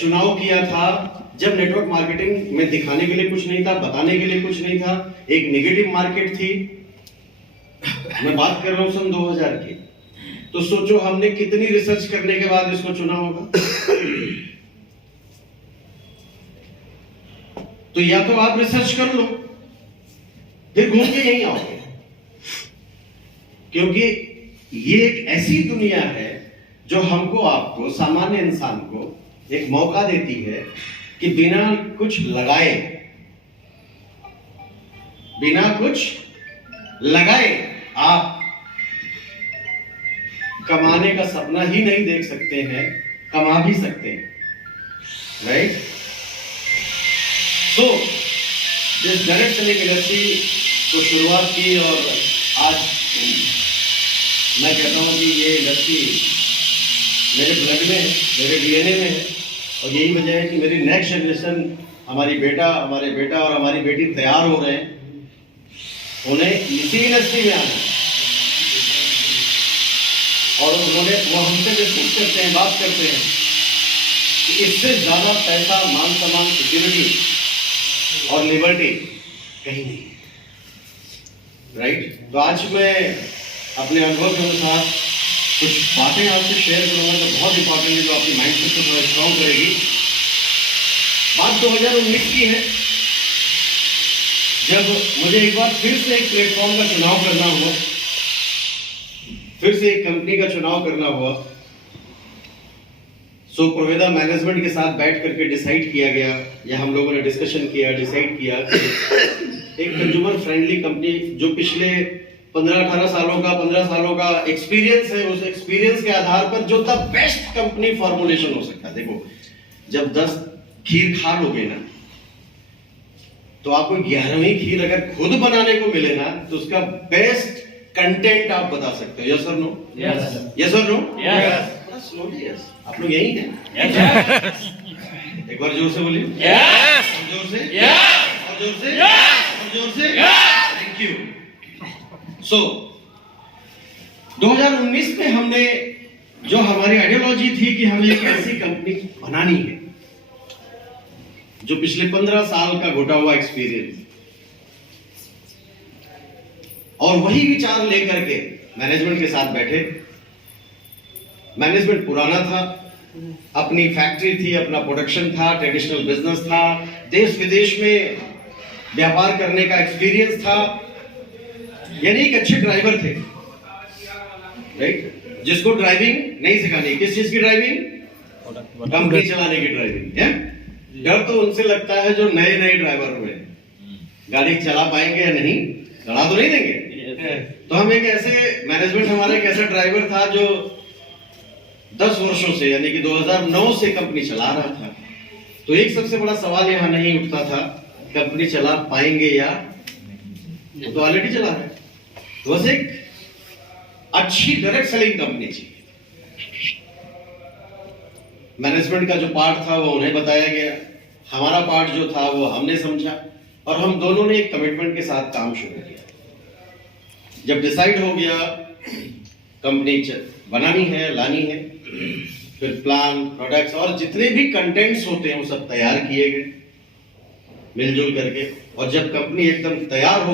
चुनाव किया था जब नेटवर्क मार्केटिंग में दिखाने के लिए कुछ नहीं था, बताने के लिए कुछ नहीं था, एक नेगेटिव मार्केट थी। मैं बात कर रहा हूं सन 2000 की। तो सोचो हमने कितनी रिसर्च करने के बाद इसको चुना होगा। तो या तो आप रिसर्च कर लो, फिर घूम के यहीं आओगे, क्योंकि ये एक ऐसी दुनिया है जो हमको, आपको, सामान्य इंसान को एक मौका देती है कि बिना कुछ लगाए, बिना कुछ लगाए आप कमाने का सपना ही नहीं देख सकते हैं, कमा भी सकते हैं। राइट? तो इस डायरेक्ट सेलिंग इंडस्ट्री को शुरुआत की और आज मैं कहता हूं कि ये इंडस्ट्री मेरे ब्लड में है, मेरे डीएनए में है। और यही वजह है कि मेरी नेक्स्ट जनरेशन, हमारे बेटा और हमारी बेटी तैयार हो रहे हैं, उन्हें इसी इंडस्ट्री में आना है। और वो हमसे डिस्कस करते हैं, बात करते हैं कि इससे ज्यादा पैसा, मान सम्मान, सिक्योरिटी और लिबर्टी कहीं नहीं है। राइट? तो आज मैं अपने अनुभव के अनुसार कुछ बातें आपसे शेयर करूंगा जो बहुत इंपॉर्टेंट है, जो आपकी माइंडसेट को थोड़ा स्ट्रॉन्ग करेगी। बात 2019 की है, जब मुझे एक बार फिर से एक प्लेटफॉर्म का चुनाव करना हुआ, फिर से एक कंपनी का चुनाव करना हुआ। सो प्रोवेदा मैनेजमेंट के साथ बैठ करके डिसाइड किया गया, या हम लोगों ने डिस्कशन किया, डिसाइड किया कि एक कंज्यूमर फ्रेंडली कंपनी जो पिछले 15-18 सालों का एक्सपीरियंस है, उस एक्सपीरियंस के आधार पर जो द बेस्ट कंपनी फॉर्मुलेशन हो सकता है। देखो, जब 10 खीर खा लोगे ना, तो आपको 11वीं खीर अगर खुद बनाने को मिले ना, तो उसका बेस्ट कंटेंट आप बता सकते हो। यस और नो? यस और नो? यस। Slowly yes. आप लोग यही हैं? यस। एक बार जोर से बोलिए। यस। जोर से? यस। और जोर से? यस। और जोर से? यस। Thank you. सो 2019 में हमने, जो हमारी आइडियोलॉजी थी कि हमें एक ऐसी कंपनी बनानी है जो पिछले 15 साल का घुटा हुआ एक्सपीरियंस, और वही विचार लेकर के मैनेजमेंट के साथ बैठे। मैनेजमेंट पुराना था, अपनी फैक्ट्री थी, अपना प्रोडक्शन था, ट्रेडिशनल बिजनेस था, देश विदेश में व्यापार करने का एक्सपीरियंस था, यानी एक अच्छे ड्राइवर थे। राइट? जिसको ड्राइविंग नहीं सिखानी। किस चीज की ड्राइविंग? कंपनी चलाने की ड्राइविंग है। डर तो उनसे लगता है जो नए ड्राइवर हुए, गाड़ी चला पाएंगे या नहीं, लड़ा तो नहीं देंगे। तो हम एक ऐसे, मैनेजमेंट हमारा एक ऐसा ड्राइवर था जो 10 वर्षों से, यानी कि 2009 से कंपनी चला रहा था। तो एक सबसे बड़ा सवाल यहां नहीं उठता था, कंपनी चला पाएंगे या, तो ऑलरेडी चला रहे। तो बस एक अच्छी डायरेक्ट सेलिंग कंपनी चाहिए। मैनेजमेंट का जो पार्ट था वो उन्हें बताया गया, हमारा पार्ट जो था वो हमने समझा, और हम दोनों ने एक कमिटमेंट के साथ काम शुरू किया। जब डिसाइड हो गया कंपनी बनानी है, लानी है, फिर प्लान, प्रोडक्ट्स और जितने भी कंटेंट्स होते हैं वो सब तैयार किए गए मिलजुल करके। और जब कंपनी एकदम तैयार हो